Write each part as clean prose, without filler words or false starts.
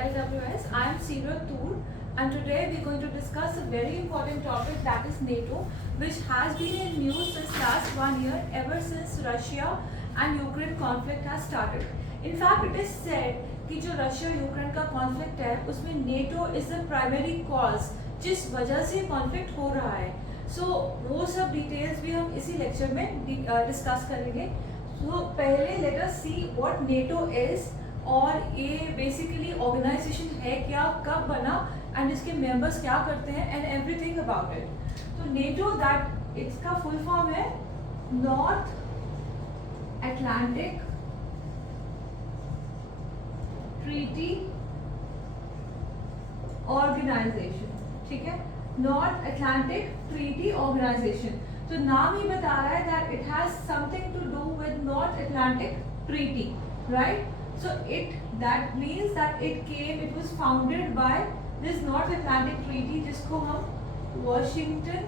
LWS. I am Seerat Toor, and today we are going to discuss a very important topic, that is NATO, which has been in news since last 1 year, ever since Russia and Ukraine conflict has started. In fact, it is said कि जो Russia Ukraine का कॉन्फ्लिक्ट है उसमें NATO is the primary cause जिस वजह से कॉन्फ्लिक्ट हो रहा है. सो वो सब डिटेल्स भी हम इसी लेक्चर में डिस्कस करेंगे. तो पहले let us see what NATO is, और ये बेसिकली ऑर्गेनाइजेशन है क्या, कब बना एंड इसके मेंबर्स क्या करते हैं एंड एवरीथिंग अबाउट इट. तो नेटो दैट इसका फुल फॉर्म है नॉर्थ अटलांटिक ट्रीटी ऑर्गेनाइजेशन. ठीक है, नॉर्थ अटलांटिक ट्रीटी ऑर्गेनाइजेशन. तो नाम ही बता रहा है that it has something to do with North Atlantic Treaty, right? So it that means that it was founded by this North Atlantic Treaty, जिसको हम Washington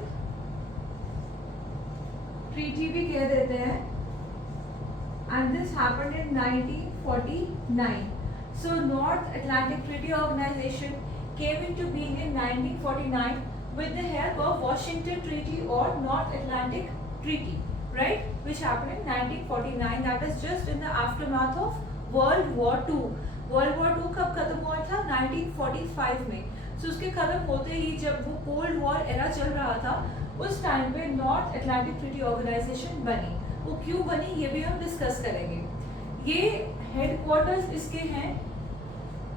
Treaty भी कह देते हैं, and this happened in 1949. So North Atlantic Treaty Organization came into being in 1949 with the help of Washington Treaty or North Atlantic Treaty, right? Which happened in 1949. That is just in the aftermath of World War II. World War II कब खत्म हुआ था? 1945 में. So उसके खत्म होते ही जब वो कोल्ड वॉर एरा चल रहा था, उस टाइम पे नॉर्थ अटलांटिक ट्रीटी ऑर्गेनाइजेशन बनी. वो क्यों बनी ये भी हम डिस्कस करेंगे. ये हेडक्वार्टर्स इसके हैं,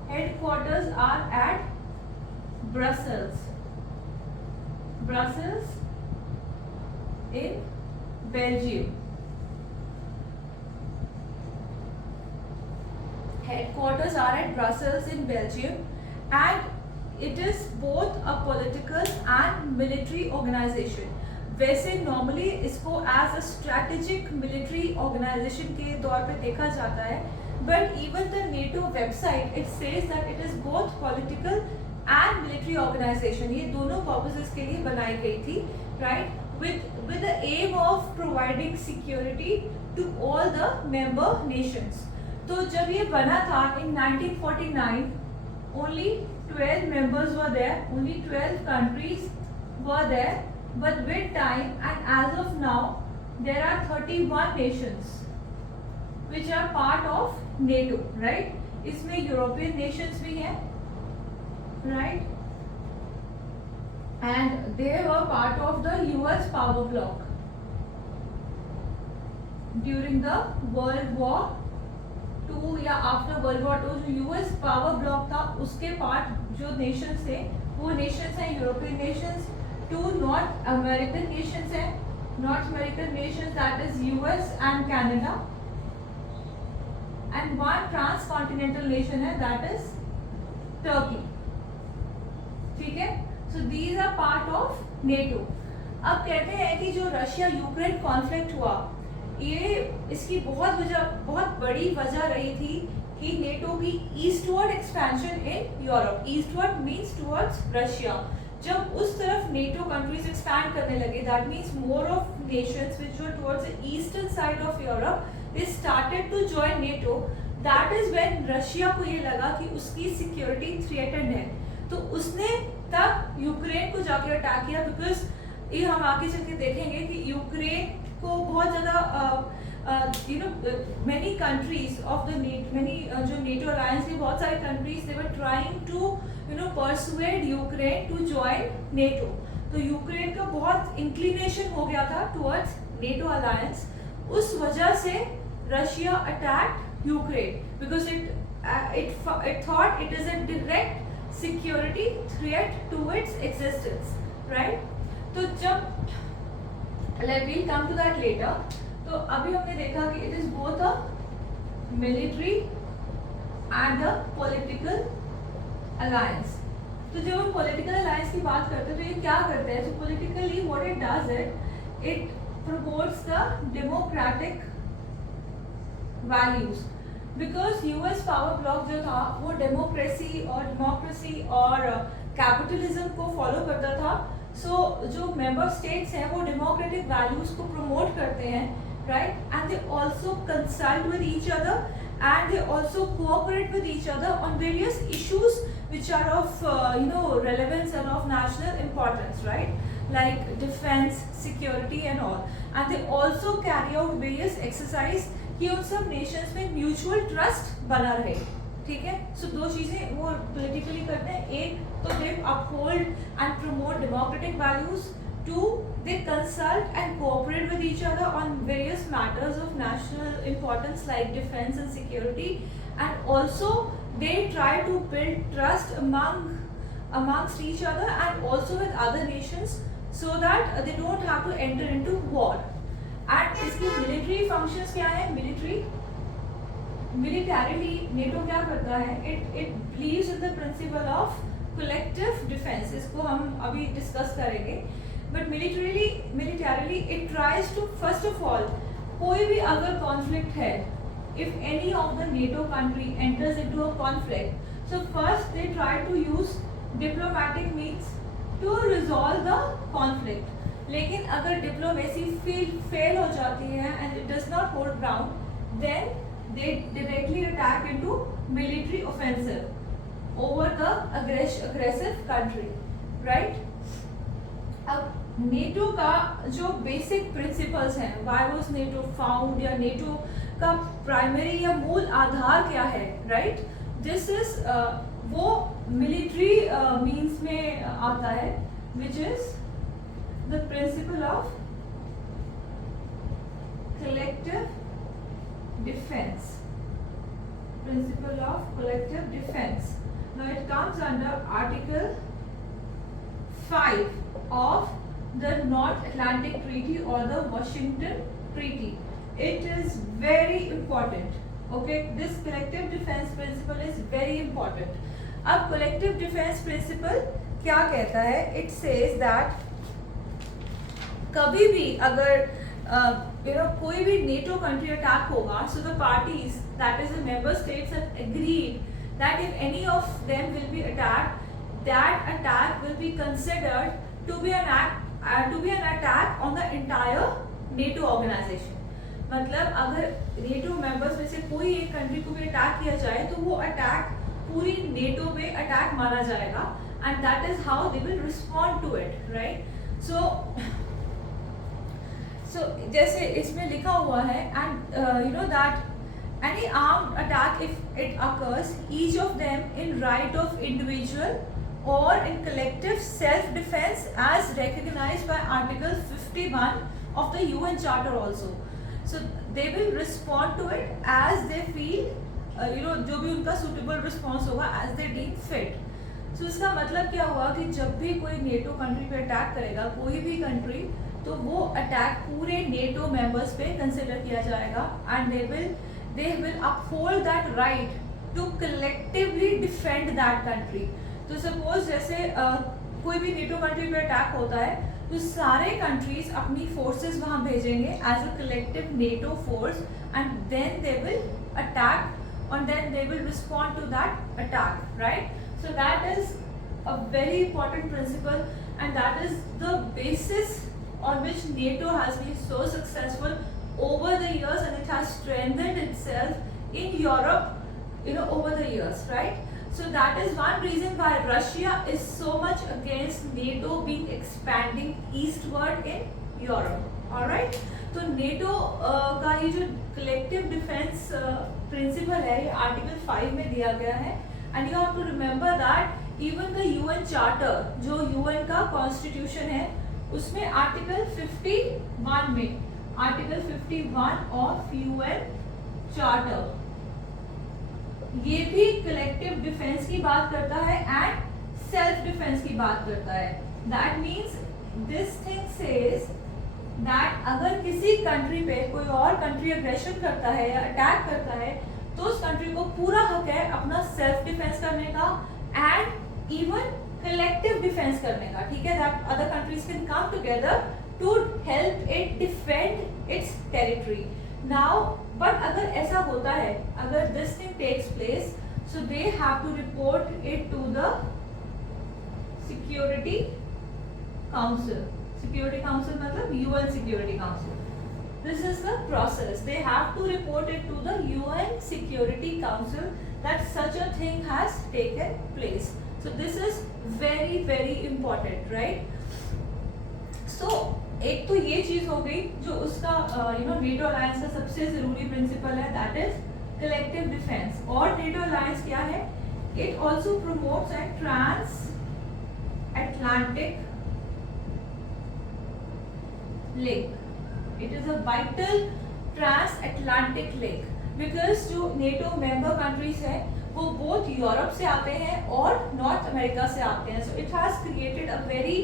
headquarters are at Brussels, Brussels in Belgium. Headquarters are at Brussels in Belgium and it is both a political and military organisation. वैसे नॉर्मली इसको as a strategic military organisation के तौर पे देखा जाता है, but even the NATO website it says that it is both political and military organisation. ये दोनों पर्पसेस के लिए बनाई गई थी, right? With the aim of providing security to all the member nations. तो जब ये बना था in 1949, only 12 members were there, only 12 countries were there. But with time and as of now, there are 31 nations which are part of NATO, right? इसमें European nations भी हैं, right? And they were part of the US power bloc during the World War II या after World War II. जो US power bloc था उसके part जो nations थे वो nations हैं European nations. Two North American nations हैं, North American nations that is US and Canada, and one transcontinental nation है that is Turkey. ठीक है, so these are part of NATO. अब कहते हैं कि जो रशिया यूक्रेन कॉन्फ्लिक्ट हुआ, ये इसकी बहुत बड़ी वजह रही थी कि नेटो की eastward expansion in Europe. Eastward means towards Russia. जब उस तरफ नेटो कंट्रीज एक्सपैंड करने लगे, that means more of nations which were towards the eastern side of Europe, they started to join NATO. That is when Russia को ये लगा कि उसकी सिक्योरिटी थ्रेटन्ड है, तो उसने तब यूक्रेन को जाके अटैक किया. बिकॉज ये हम आगे चल के देखेंगे कि यूक्रेन को बहुत ज़्यादा many countries of the जो NATO alliance के बहुत सारे countries they were trying to persuade Ukraine to join NATO. तो यूक्रेन का बहुत inclination हो गया था towards NATO alliance. उस वजह से Russia attacked Ukraine because it thought it is a direct security threat to its existence, right? तो जब we'll come to that later. तो अभी हमने देखा कि it is both a military and a political alliance. तो जब हम पॉलिटिकल अलायंस की बात करते हैं तो ये क्या करते हैं? तो politically what it does it promotes the democratic values. Because US power block जो था वो डेमोक्रेसी और कैपिटलिज्म को फॉलो करता था. सो जो मेंबर स्टेट्स हैं वो डेमोक्रेटिक वैल्यूज को प्रमोट करते हैं, right? And they also consult with each other and they also cooperate with each other on various issues which are of relevance and of national importance, right? Like defense, security and all. And they also carry out various exercise कि उन सब nations में mutual trust बना रहे, ठीक है? So दो चीजें वो politically करते हैं. एक तो they uphold and promote democratic values. Two, they consult and cooperate with each other on various matters of national importance like defense and security, and also they try to build trust amongst each other and also with other nations so that they don't have to enter into war. And इसकी military functions क्या है? Militarily NATO क्या करता है? It believes in the principle of collective defense. इसको हम अभी discuss करेंगे. But militarily it tries to first of all, कोई भी अगर conflict है, if any of the NATO country enters into a conflict, so first they try to use diplomatic means to resolve the conflict. लेकिन अगर diplomacy fail हो जाती है and it does not hold ground, then they directly attack into military offensive over the aggressive country, right? अब नेटो का जो basic principles हैं, why was NATO found, या नेटो का प्राइमरी या मूल आधार क्या है, राइट? दिस इज वो मिलिट्री मींस में आता है, which is the principle of collective defence. Principle of collective defence. Now it comes under article 5 of the North Atlantic Treaty or the Washington Treaty. It is very important. Okay, this collective defense principle is very important. अब collective defense principle क्या कहता है? It says that कभी भी अगर कोई भी NATO country attack होगा, so the parties, that is the member states, have agreed that if any of them will be attacked, that attack will be considered to be an attack on the entire NATO organization. मतलब अगर NATO members में से कोई एक country को भी attack किया जाए तो वो attack पूरी NATO पे attack माना जाएगा, and that is how they will respond to it, right? So जैसे इसमें लिखा हुआ है, and that any armed attack, if it occurs, each of them in right of individual or in collective self-defense as recognized by Article 51 of the UN Charter also. So they will respond to it as they feel, जो भी उनका suitable response होगा as they deem fit. So इसका मतलब क्या हुआ कि जब भी कोई NATO country पे attack करेगा, कोई भी country, तो वो attack पूरे NATO members पे consider किया जाएगा, and they will uphold that right to collectively defend that country. तो सपोज जैसे कोई भी नेटो कंट्री पे अटैक होता है तो सारे कंट्रीज अपनी फोर्सेस वहां भेजेंगे as a collective NATO force, and then they will attack और then they will respond to that attack, right? So that is a very important principle and that is the basis on which NATO has been so successful over the years, and it has strengthened itself in Europe, over the years, right? So that is one reason why Russia is so much against NATO being expanding eastward in Europe. All right? तो NATO का ये जो collective defense principle है, ये Article 5 में दिया गया है, and you have to remember that even the UN Charter, जो UN का Constitution है, उसमें Article 51 में, Article 51 of UN Charter, ये भी कलेक्टिव डिफेंस की बात करता है एंड सेल्फ डिफेंस की बात करता है. That means this thing says that अगर किसी कंट्री पे कोई और कंट्री अग्रेशन करता है या अटैक करता है तो उस कंट्री को पूरा हक है अपना सेल्फ डिफेंस करने का एंड इवन कलेक्टिव डिफेंस करने का, ठीक है? That other countries can come together to help it defend its territory. Now but अगर ऐसा होता है, अगर this thing takes place, so they have to report it to the security council. Security council मतलब UN security council, This is the process. They have to report it to the UN Security Council that such a thing has taken place. So this is very very important, right? So एक तो ये चीज हो गई जो उसका NATO alliance का सबसे जरूरी प्रिंसिपल है, दैट इज कलेक्टिव डिफेंस. और नेटो अलायंस क्या है? It also promotes a transatlantic link. It is a vital transatlantic link because जो नेटो मेंबर कंट्रीज है वो बोथ यूरोप से आते हैं और नॉर्थ अमेरिका से आते हैं. So it has created a very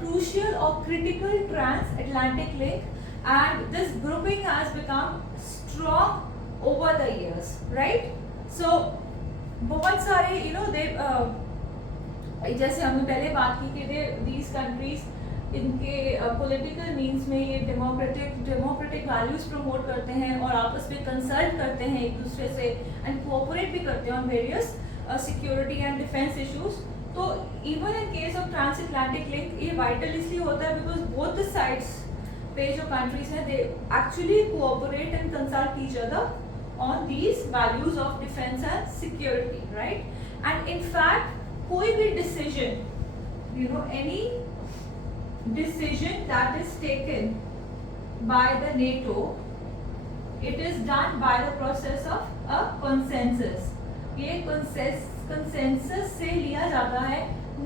crucial or critical transatlantic link, and this grouping has become strong over the years, right? So बहुत सारे जैसे हमने पहले बात की कि these countries इनके पॉलिटिकल मीन्स में ये डेमोक्रेटिक वैल्यूज प्रमोट करते हैं और आपस में कंसल्ट करते हैं एक दूसरे से एंड कोऑपरेट भी करते हैं on various security and defence issues. तो even in case of transatlantic link ये वाइटल इसलिए होता है बिकॉज बोथ द साइड्स पे जो कंट्रीज हैं they actually cooperate and consult each other on these values of defence and security, right? And in fact कोई भी decision any decision that is taken by the NATO, it is done by the process of a consensus. ये consensus से लिया जाता है.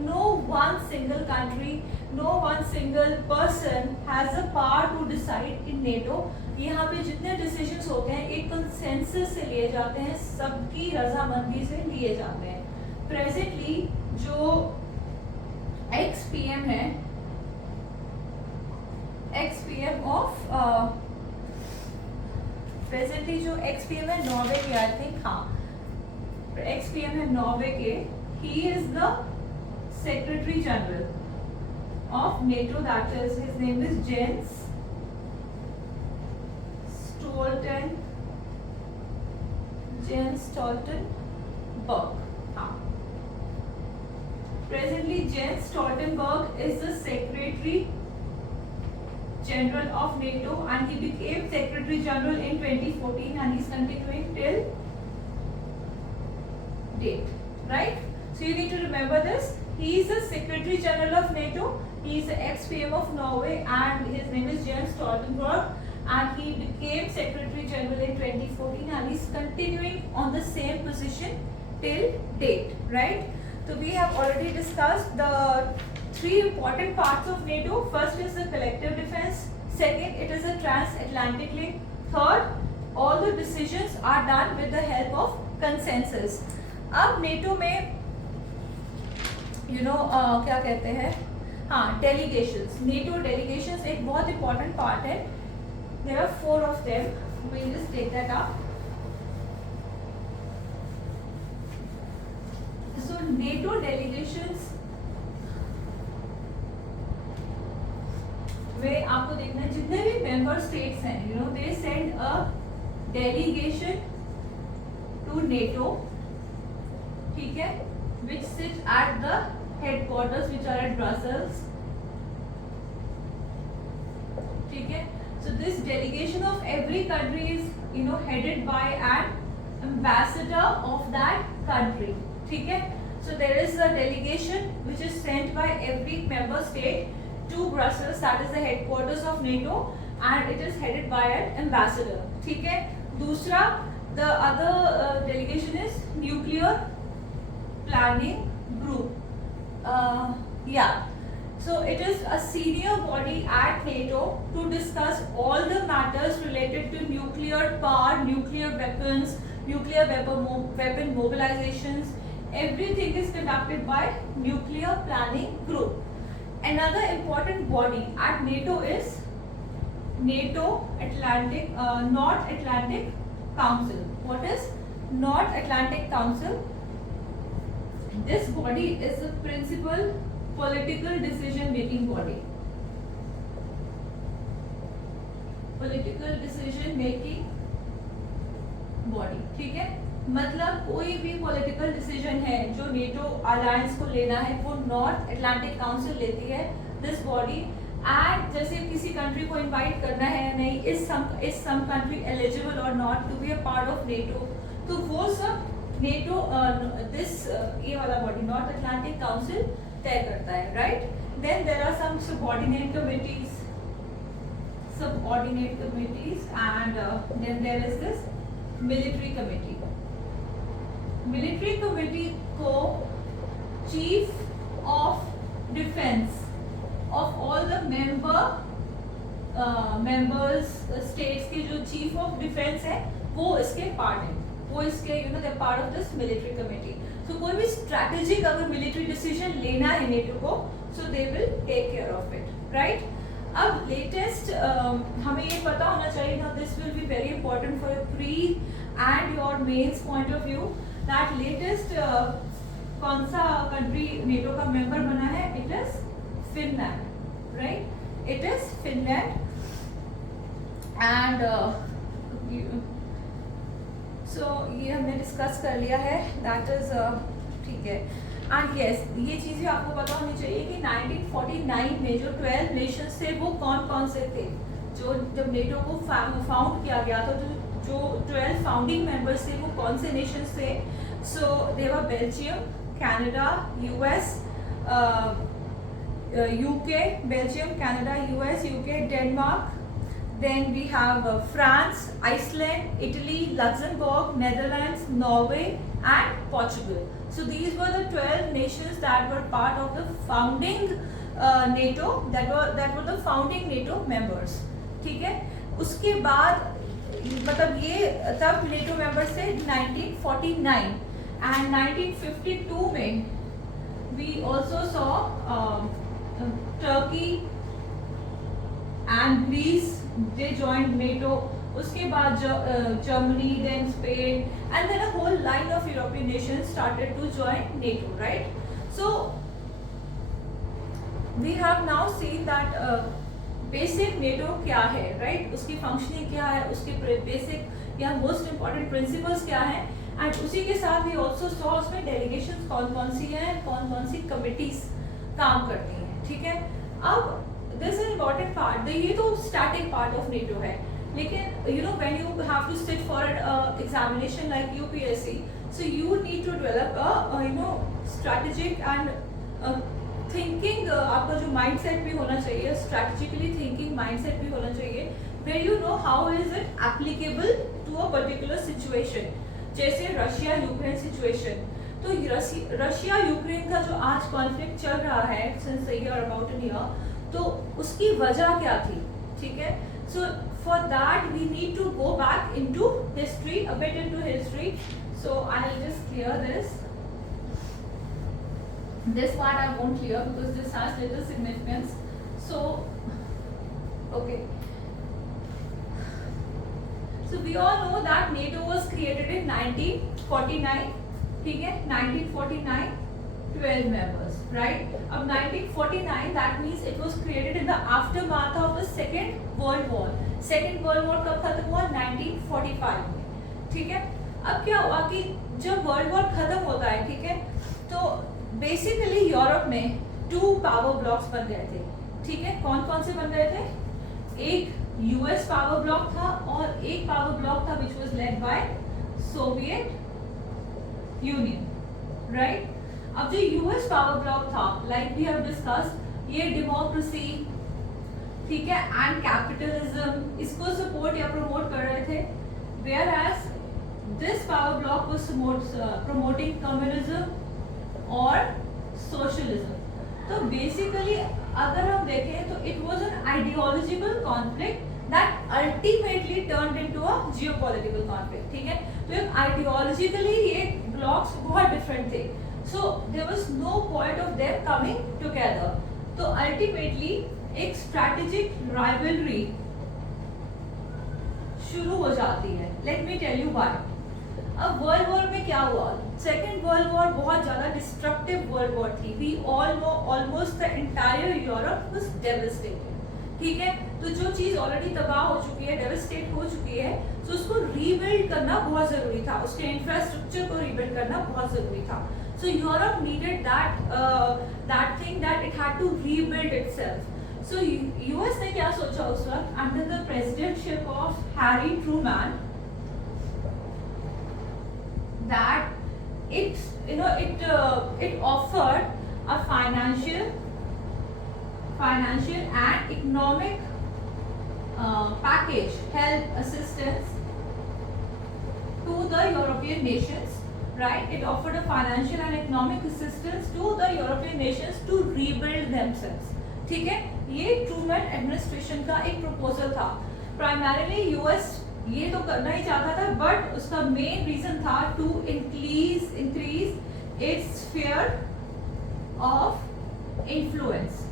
No one single country, no one single person has the power to decide in NATO. यहाँ पे जितने decisions होते हैं एक consensus से लिए जाते हैं, सबकी रजामंदी से लिए जाते हैं. Presently जो XPM है, XPM of presently जो XPM है नॉर्वे के, आई थिंक, हाँ XPM है नॉर्वे के. he is the secretary general of NATO, that is his name is Jens Stoltenberg. हाँ, presently Jens Stoltenberg is the secretary General of NATO and he became Secretary General in 2014 and he's continuing till date, right? So you need to remember this. He is the Secretary General of NATO. He is the ex-PM of Norway and his name is Jens Stoltenberg and he became Secretary General in 2014 and he's continuing on the same position till date, right? So we have already discussed the three important parts of NATO. First is the collective defense. Second, it is a transatlantic link. Third, all the decisions are done with the help of consensus. अब NATO में क्या कहते हैं, हाँ, delegations. NATO delegations एक बहुत important part है. There are 4 of them. We'll just take that up. So NATO delegations में आपको देखना है जितने भी मेंबर स्टेट्स हैं, they send a delegation to NATO, ठीक है, which sit at the headquarters which are at Brussels, ठीक है. So this delegation of every country is headed by an ambassador of that country, ठीक है. So there is a delegation which is sent by every member state to Brussels, that is the headquarters of NATO, and it is headed by an ambassador, ठीक है. दूसरा, the other delegation is nuclear planning group. So it is a senior body at NATO to discuss all the matters related to nuclear power, nuclear weapons, nuclear weapon mobilizations. Everything is conducted by nuclear planning group. Another important body at NATO is NATO North Atlantic Council. What is North Atlantic Council? This body is the principal political decision making body. Political decision making body, ठीक है. मतलब कोई भी political decision है जो NATO alliance को लेना है वो नॉर्थ अटलांटिक काउंसिल लेती है, दिस बॉडी, एंड जैसे किसी कंट्री को इनवाइट करना है या नहीं, is some country eligible or not to be a part of NATO, तो वो सब नेटो दिस ये वाला बॉडी नॉर्थ अटलांटिक काउंसिल तय करता है, right. Then there are some subordinate committees and then there is this military committee. Military committee को chief of defense of all the members states के जो chief of defense है वो इसके part है, वो इसके they're part of this military committee. So कोई भी strategic अगर military decision लेना है NATO को, so they will take care of it, right? अब लेटेस्ट हमें ये पता होना चाहिए ना, this will be very important for your pre and your mains point of view, that latest कौन सा कंट्री नेटो का मेंबर बना है, it is Finland, right, it is Finland. And so ये हमने डिस्कस कर लिया है, दैट इज ठीक है. एंड यस, ये चीज़ें आपको पता होनी चाहिए कि 1949 में जो 12 नेशंस थे वो कौन कौन से थे. जो जब नेटो को फाउंड किया गया था तो जो 12 फाउंडिंग मेंबर्स थे वो कौन से नेशंस थे. So they were Belgium, Canada, US, UK, Belgium, Canada, US, UK, Denmark. Then we have France, Iceland, Italy, Luxembourg, Netherlands, Norway and Portugal. So these were the 12 nations that were part of the founding NATO, that were the founding NATO members. ठीक है. उसके बाद मतलब ये तब NATO members थे 1949 and 1952 में we also saw Turkey and Greece, they joined NATO. उसके बाद Germany, then Spain, and then a whole line of European nations started to join NATO, right? So we have now seen that basic NATO क्या है, right? उसकी functioning क्या है, उसके basic या most important principles क्या है, and उसी के साथ we also saw उसमें delegations कौन-कौन सी हैं, कौन-कौन सी committees काम करती हैं, ठीक है. अब this is important part, ये तो static part of NATO है, लेकिन when you have to sit for an examination like UPSC, so you need to develop a strategic and thinking, आपका जो mindset भी होना चाहिए, strategically thinking mindset भी होना चाहिए, where you know how is it applicable to a particular situation. जैसे Russia Ukraine situation, तो रशिया यूक्रेन का जो आज कॉन्फ्लिक्ट चल रहा है since a year, about an year, तो उसकी वजह क्या थी, ठीक है. So for that we need to go back into history, a bit into history. So I'll just clear this. This part I won't clear because this has little significance. So okay. So we all know that NATO was created in 1949, ठीक है, 1949, 12 members, right? अब 1949, that means it was created in the aftermath of the Second World War. Second World War कब खत्म हुआ? 1945 में, ठीक है. अब क्या हुआ कि जब वर्ल्ड वॉर खत्म होता है, ठीक है, तो बेसिकली यूरोप में 2 पावर ब्लॉक्स बन गए थे, ठीक है. कौन कौन से बन गए थे? एक यूएस पावर ब्लॉक था और एक पावर ब्लॉक था which was led by Soviet Union, right. अब जो यूएस पावर ब्लॉक था, लाइक वी हैव डिस्कस्ड, ये डेमोक्रेसी, ठीक है, एंड कैपिटलिज्म, इसको सपोर्ट या प्रमोट कर रहे थे, whereas this power bloc was promoting communism और सोशलिज्म. तो बेसिकली अगर हम देखें तो it was an ideological conflict that ultimately turned into a geopolitical conflict, ठीक है. तो एक आइडियोलॉजिकली ये ब्लॉक्स बहुत डिफरेंट थे, so there was no point of them coming together. तो अल्टीमेटली एक स्ट्रैटेजिक राइवलरी शुरू हो जाती है. Let me tell you why. अब वर्ल्ड वॉर में क्या हुआ? सेकेंड वर्ल्ड वॉर बहुत ज़्यादा डिस्ट्रक्टिव वर्ल्ड वॉर थी. We all know almost the entire Europe was devastated, ठीक है. तो जो चीज़ ऑलरेडी तबाह हो चुकी है, डेवस्टेट हो चुकी है, तो उसको रीबिल्ड करना बहुत ज़रूरी था, उसके इंफ्रास्ट्रक्चर को रीबिल्ड करना बहुत ज़रूरी था. So Europe needed that thing that it had to rebuild itself. So US ने क्या सोचा उस वक्त, under the presidentship of Harry Truman, that it offered a financial and economic package, help, assistance to the European nations, right? It offered a financial and economic assistance to the European nations to rebuild themselves. ठीक है, ये Trueman administration का एक प्रपोजल था. Primarily US ये तो करना ही चाहता था, बट उसका मेन रीजन था to increase its sphere of influence.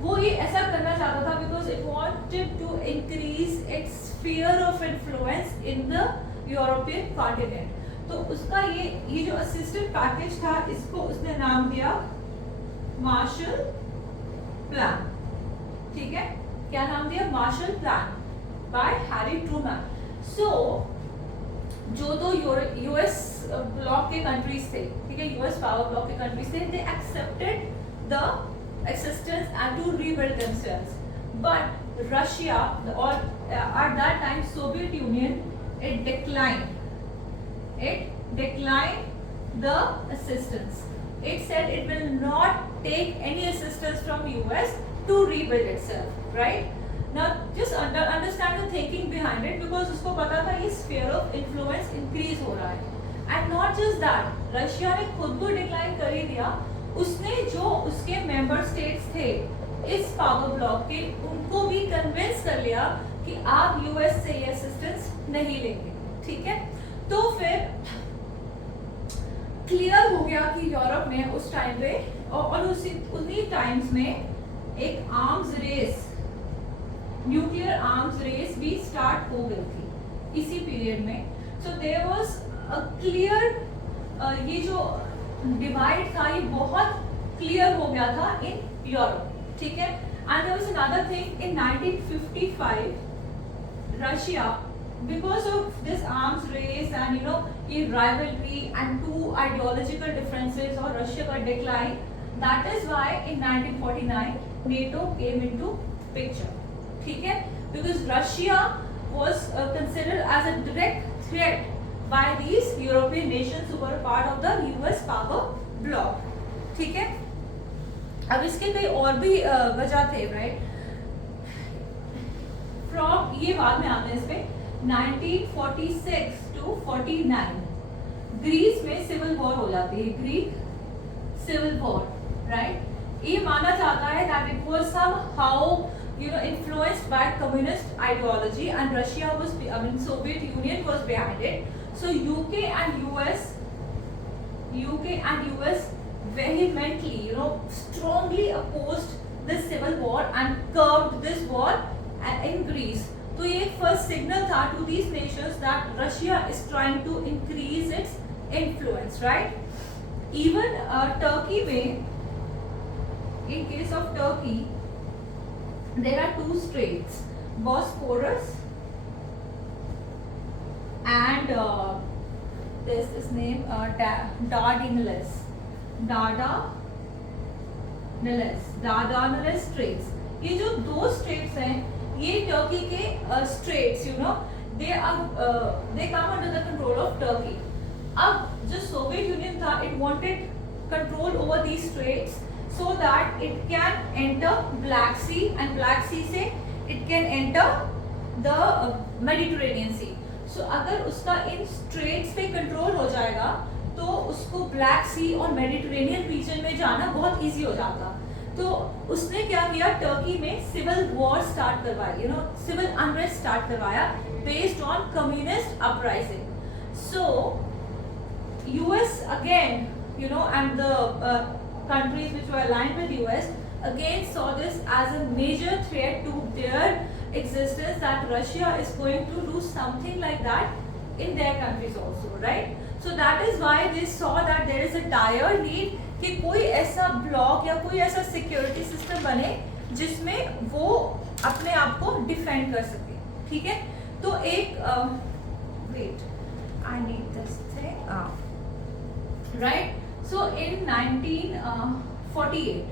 वो ये ऐसा करना चाहता था because it wanted to increase its sphere of influence in the European continent. तो उसका ये जो असिस्टेंट पैकेज था, इसको उसने नाम दिया मार्शल प्लान. ठीक है, क्या नाम दिया? Marshall plan by Harry Truman. So जो तो यूएस ब्लॉक के कंट्रीज थे, ठीक है, यूएस पावर ब्लॉक के कंट्रीज थे, they accepted the assistance and to rebuild themselves. But Russia, or at that time Soviet Union, it declined the assistance. It said it will not take any assistance from US to rebuild itself, right? Now just understand the thinking behind it, because उसको पता था ये sphere of influence increase हो रहा है. And not just that, Russia ने खुद को डिक्लाइन कर ही दिया. उसने जो उसके मेंबर स्टेट्स थे इस पावर ब्लॉक के, उनको भी कन्विंस कर लिया कि आप यूएस से ये असिस्टेंस नहीं लेंगे. ठीक है, तो फिर क्लियर हो गया कि यूरोप में उस टाइम पे और उन्हीं टाइम्स में एक arms race, nuclear arms race भी स्टार्ट हो गई थी इसी पीरियड में. So there was a clear, ये जो डिवाइड था ये बहुत क्लियर हो गया था इन यूरोप. ठीक है, and there was another thing in 1955 Russia, because of this arms race and ये rivalry and two ideological differences और रशिया का decline, that is why in 1949 NATO came into picture. ठीक है, because Russia was considered as a direct threat by these European nations who were part of the US power bloc. ठीक है, अब इसके कई और भी वजह थे, राइट? फ्रॉम ये बाद में आते हैं इस पे 1946 to 49 ग्रीस में सिविल वॉर हो जाती है, ग्रीक सिविल वॉर, राइट? ये माना जाता है that it was somehow influenced by communist ideology and Russia was, Soviet Union was behind it. So UK and US vehemently, strongly opposed this civil war and curbed this war in Greece. तो ये first signal था to these nations that Russia is trying to increase its influence, right? Even Turkey में, in case of Turkey, there are two straits, Bosporus and this is named Dardanelles straits. ये जो दो straits हैं, ये टर्की के straits, they come under the control of Turkey. अब जो Soviet union था, it wanted control over these straits so that it can enter Black Sea and Black Sea से it can enter the Mediterranean Sea. So अगर उसका इन straits पे control हो जाएगा तो उसको ब्लैक सी और मेडिटेरेनियन रीजन में जाना बहुत इजी हो जाता. तो उसने क्या किया, टर्की में सिविल वॉर स्टार्ट करवाई, सिविल अनरेस्ट स्टार्ट करवाया based on communist uprising. So US again, and the countries which were aligned with US again saw this as a major threat to their existence, that Russia is going to do something like that in their countries also, right? So that is why they saw that there is a dire need कि कोई ऐसा ब्लॉक या कोई ऐसा security system बने जिसमें वो अपने आप को डिफेंड कर सके. ठीक है, तो एक wait I need this thing, right? So in 1948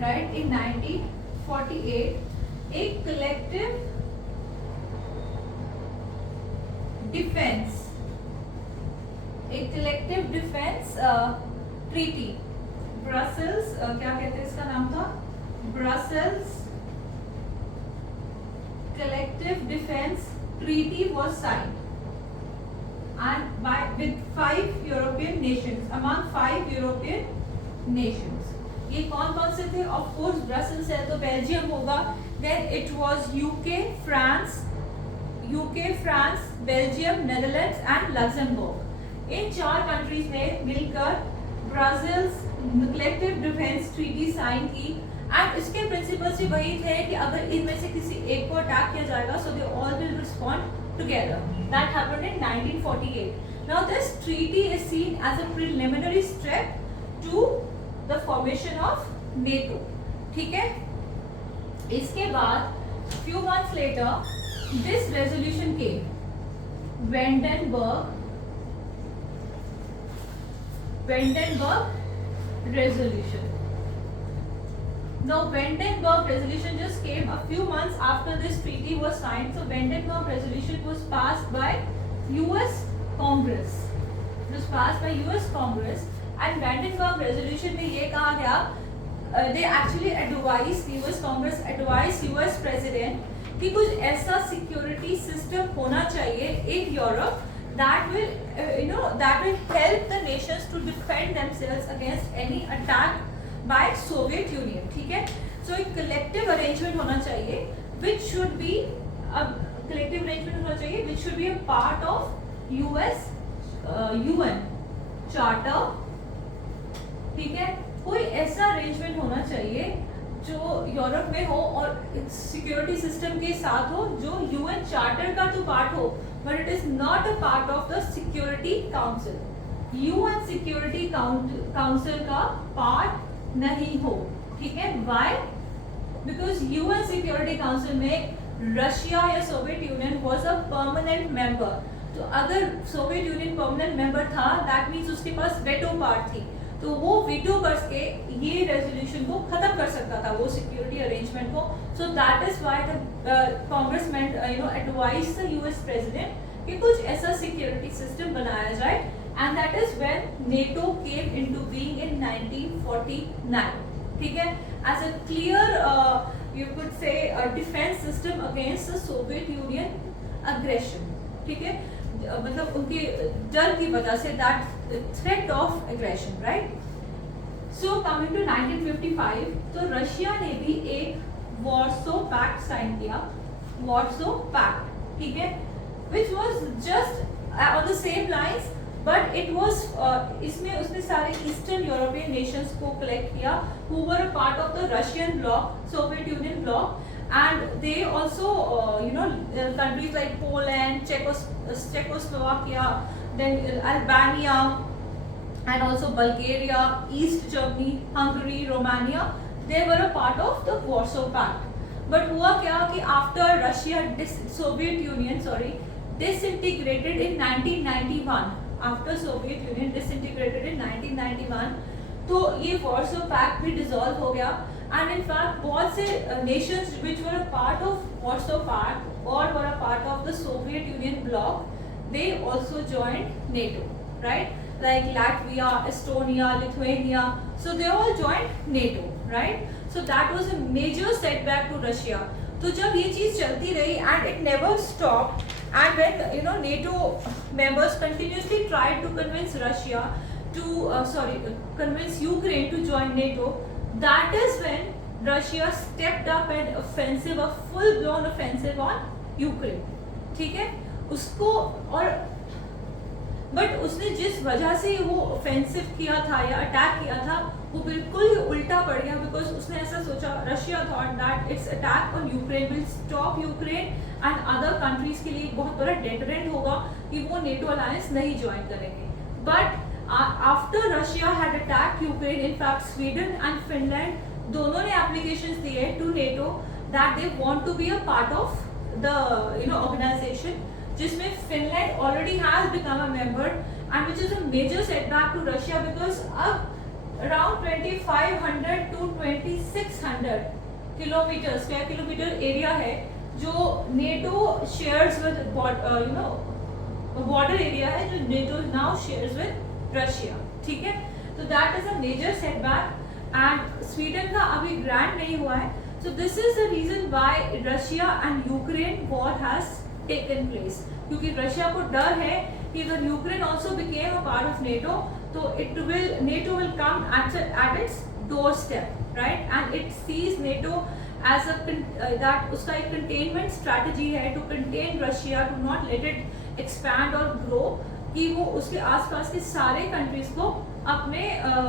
right, in 1948 a collective defense treaty, Brussels क्या कहते हैं इसका नाम था, Brussels collective defense treaty was signed and with 5 European nations, among 5 European nations. ये कौन कौन से थे? ऑफ कोर्स ब्रसेल्स है तो बेल्जियम होगा, then it was UK, France, Belgium, Netherlands and Luxembourg. इन 4 कंट्रीज ने मिलकर Brussels collective defence treaty sign की. एंड इसके प्रिंसिपल्स भी वही थे कि अगर इनमें से किसी एक को अटैक किया जाएगा so they all will respond together. That happened in 1948. Now this treaty is seen as a preliminary step to the formation of NATO. ठीक है, इसके बाद few months later this resolution came, Vandenberg resolution. Now Vandenberg resolution just came a few months after this treaty was signed. So Vandenberg resolution was passed by US Congress. It was passed by US Congress and Vandenberg resolution में ये कहा गया, they actually advised, US Congress advised US President कि कुछ ऐसा security system होना चाहिए in Europe that will help the nations to defend themselves against any attack by Soviet Union. ठीक है, so एक collective arrangement होना चाहिए which should be a part of US UN Charter. ठीक है, कोई ऐसा अरेंजमेंट होना चाहिए जो यूरोप में हो और सिक्योरिटी सिस्टम के साथ हो जो यूएन चार्टर का तो पार्ट हो, but it is not a part of the security council. UN security council का पार्ट नहीं हो. ठीक है, why? Because UN security council में रशिया या Soviet union was a permanent member. तो अगर सोवियत यूनियन परमानेंट मेंबर था दैट मीन्स उसके पास वेटो पावर थी, तो वो वीटो करके ये रेजोल्यूशन को खत्म कर सकता था, वो सिक्योरिटी अरेंजमेंट को. So that is why the congressman advise the US president कि कुछ ऐसा सिक्योरिटी सिस्टम बनाया जाए. And that is when NATO came into being in 1949. ठीक है, as a clear you could say defence system against the Soviet Union aggression. ठीक है, मतलब उनके डर की वजह से, that threat of aggression, right. So coming to 1955, तो रशिया ने भी एक वॉर्सो पैक्ट साइन किया, वॉर्सो पैक्ट. ठीक है, which was just on the same lines but it was इसमें उसने सारे ईस्टर्न यूरोपियन नेशंस को कलेक्ट किया who were a part of the Russian block, Soviet union block. And they also, countries like Poland, Czechoslovakia, then Albania, and also Bulgaria, East Germany, Hungary, Romania, they were a part of the Warsaw Pact. But हुआ क्या कि after Russia, Soviet Union, disintegrated in 1991. After Soviet Union disintegrated in 1991, तो ये Warsaw Pact भी dissolve हो गया. And in fact, बहुत से nations which were a part of Warsaw Pact or were a part of the Soviet Union bloc, they also joined NATO, right? Like Latvia, Estonia, Lithuania. So they all joined NATO, right? So that was a major setback to Russia. तो जब ये चीज चलती रही and it never stopped, and when NATO members continuously tried to convince Russia to convince Ukraine to join NATO. That is when Russia stepped up an offensive, a full-blown offensive on Ukraine. ठीक है, उसको और बट उसने जिस वजह से वो ऑफेंसिव किया था या अटैक किया था वो बिल्कुल ही उल्टा पड़ गया. बिकॉज उसने ऐसा सोचा, Russia thought that it's attack on Ukraine will stop Ukraine and other countries के लिए बहुत बड़ा डेटरेंट होगा कि वो नेटो अलायंस नहीं ज्वाइन करेंगे. But after Russia had attacked Ukraine, in fact Sweden and Finland दोनों ने applications दिए to NATO that they want to be a part of the organization, जिसमें Finland already has become a member and which is a major setback to Russia because अब around 2500 to 2600 kilometre square kilometre area है जो NATO shares with border area है जो NATO now shares with Russia, ठीक है। तो that is a major setback and Sweden का अभी ग्रांट नहीं हुआ है। So this is the reason why Russia and Ukraine war has taken place, क्योंकि रशिया को डर है कि अगर Ukraine also became a part of NATO तो NATO will come at its doorstep, right? And it sees NATO as that उसका एक containment strategy है to contain Russia, to not let it expand or grow, कि वो उसके आसपास के सारे countries को अपने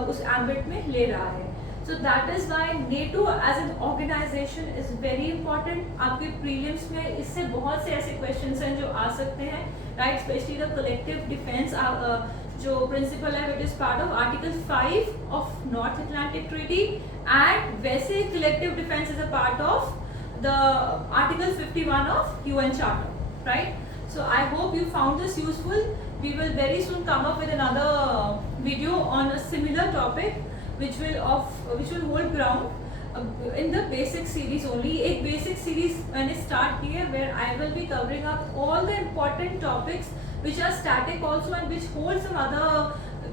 उस ambit में ले रहा है। So that is why NATO as an organization is very important. आपके prelims में इससे बहुत से ऐसे questions हैं जो आ सकते हैं, right? Especially the collective defense जो प्रिंसिपल है which is part of article 5 ऑफ नॉर्थ अटलांटिक ट्रीटी एंड वैसे collective defence is a part of the article 51 ऑफ UN charter, right? So I hope you found this useful. We will very soon come up with another video on a similar topic which will hold ground in the basic series only. एक basic series मैंने start की है where I will be covering up all the important topics which are static also and which hold some other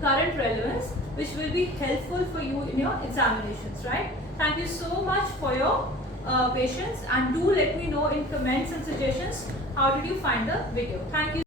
current relevance which will be helpful for you in your examinations, right? Thank you so much for your patience and do let me know in comments and suggestions how did you find the video. Thank you.